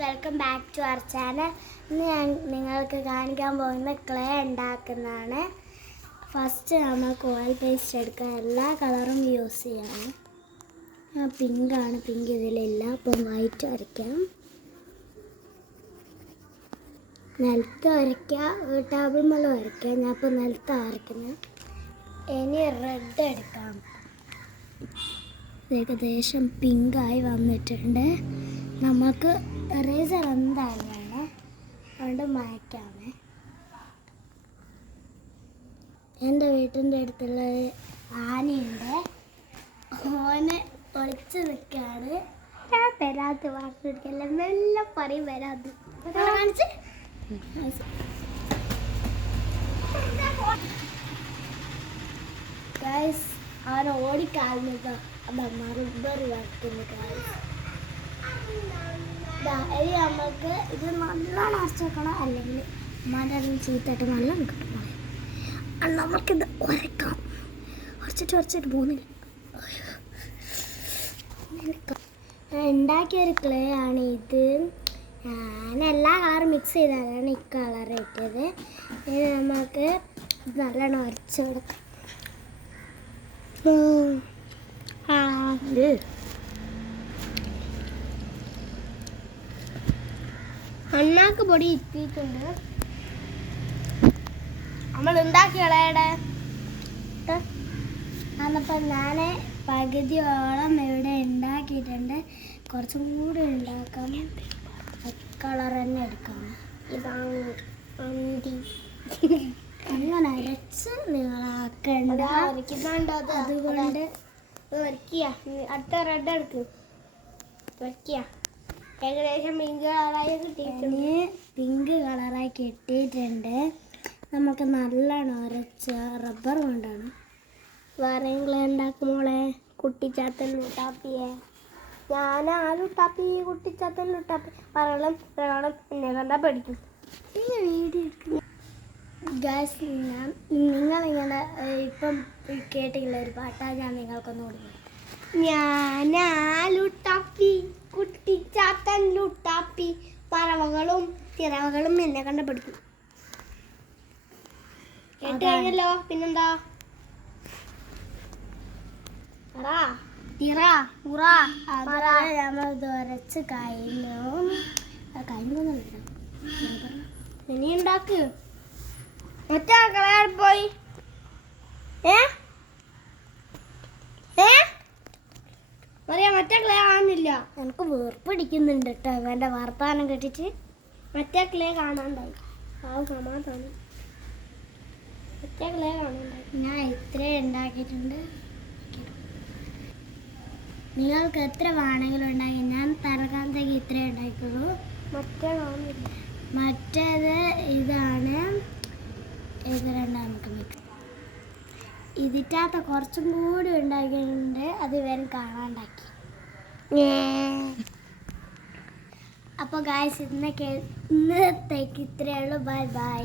Welcome back to our channel. ഇന്ന് ഞാൻ നിങ്ങൾക്ക് കാണിക്കാൻ പോകുന്ന ക്ലേ ഉണ്ടാക്കുന്നതാണ്. ഫസ്റ്റ് നമുക്ക് ഓയിൽ പേസ്റ്റ് എടുക്കാം. എല്ലാ കളറും യൂസ് ചെയ്യണം. പിങ്കാണ്, പിങ്ക് ഇതിലില്ല, അപ്പം വൈറ്റ് വരയ്ക്കാം. നിലത്ത് വരയ്ക്കുക, ടേബിൾ മേലെ വരയ്ക്കുക. ഞാൻ ഇപ്പോൾ നിലത്താണ് വരയ്ക്കുന്നത്. ഇനി റെഡ് എടുക്കാം. ഏകദേശം പിങ്കായി വന്നിട്ടുണ്ട്. നമുക്ക് എറേസർ എന്തായാലും വേണം, അതുകൊണ്ട് മായ്ക്കാമേ. എൻ്റെ വീട്ടിൻ്റെ അടുത്തുള്ള ആനയുണ്ട്, ഓനെ ഒളിച്ച് നിൽക്കുകയാണ്. ഞാൻ വരാത്ത വാർത്തല്ല, മെല്ലെ പറയും വരാത്. കാണിച്ച് ഗൈസ്, അവൻ ഓടിക്കാളുന്നത് മറുപടി വരയ്ക്കുന്നു ഗൈസ്. ഇനി നമുക്ക് ഇത് നല്ലോണം അരച്ച് വെക്കണം, അല്ലെങ്കിൽ ഉമ്മാൻ്റെ ചീത്തായിട്ട് നല്ല കിട്ടും. നമുക്കിത് ഉരക്കാം. ഉരച്ചിട്ട് പോകുന്നില്ല. ഉണ്ടാക്കിയൊരു ക്ലേ ആണ് ഇത്. ഞാൻ എല്ലാ കളറും മിക്സ് ചെയ്താലാണ് ഈ കളർ ഇട്ടത്. ഇനി നമുക്ക് ഇത് നല്ലോണം ഉരച്ച് കൊടുക്കാം. അണ്ണാക്ക് പൊടി ഇട്ടിട്ടുണ്ട്. നമ്മൾ ഉണ്ടാക്കി കളയടെ. അന്നപ്പം ഞാൻ പകുതിയോളം ഇവിടെ ഉണ്ടാക്കിയിട്ടുണ്ട്. കുറച്ചും കൂടി ഉണ്ടാക്കാം. കളർ തന്നെ എടുക്കാം. ഇതാണ് അങ്ങനെ അരച്ച് നിങ്ങളാക്കേണ്ട. അതുകൊണ്ട് അടുത്ത റെഡ് എടുക്കും. ഏകദേശം പിങ്ക് കളറായി കിട്ടിയിട്ടുണ്ട്. പിങ്ക് കളറായി കിട്ടിയിട്ടുണ്ട്. നമുക്ക് നല്ലോണം അരച്ച റബ്ബർ കൊണ്ടാണ്. വേറെ ക്ലേ ഉണ്ടാക്കും മോളെ. കുട്ടിച്ചാത്തൻ ലുട്ടാപ്പിയെ. ഞാൻ ആ ലുട്ടാപ്പി, കുട്ടിച്ചാത്തൻ ലുട്ടാപ്പി പറയണം എന്നെ കണ്ടാൽ പഠിക്കും. ഗൈസ്, നിങ്ങളിങ്ങനെ ഇപ്പം കേട്ടില്ല ഒരു പാട്ടാണ്. ഞാൻ നിങ്ങൾക്കൊന്നുകൂടി ഞാൻ ആ ലുട്ടാപ്പി, കുട്ടിച്ചാത്തൻ ലുട്ടാപ്പി പറവകളും തിറവകളും എന്നെ കണ്ട പഠിക്കും. കേട്ട് കഴിഞ്ഞല്ലോ. പിന്നെന്താ നമ്മൾ ഉരച്ച് കഴിഞ്ഞൊന്നുമില്ല. ഇനി ഉണ്ടാക്ക്. മറ്റേ കളയാൻ പോയി. പറയാ മറ്റേ ക്ലേ കാണുന്നില്ല. എനിക്ക് വീർപ്പിടിക്കുന്നുണ്ട് കേട്ടോ എൻ്റെ വർത്താനം കേട്ടിട്ട്. മറ്റേ ക്ലേ കാണാണ്ടായി. സമാധാനം. മറ്റേ ക്ലേ കാണാണ്ടായി. ഞാൻ ഇത്രയും ഉണ്ടാക്കിയിട്ടുണ്ട്. നിങ്ങൾക്ക് എത്ര വേണമെങ്കിലും ഉണ്ടാക്കി. ഞാൻ തരകാലത്തേക്ക് ഇത്രയും ഉണ്ടാക്കിയുള്ളൂ. മറ്റേ കാണുന്നില്ല. മറ്റേത് ഇതാണ്. ഇത് രണ്ടാം നമുക്ക് മിക്സ്. ഇതിറ്റാത്ത കുറച്ചും കൂടി ഉണ്ടാക്കിയിട്ടുണ്ട്. അത് വേറെ കാണാണ്ടാക്കി. അപ്പോൾ ഗായ്സ്, ഇന്നത്തേക്ക് ഇത്രയേ ഉള്ളൂ. Bye bye.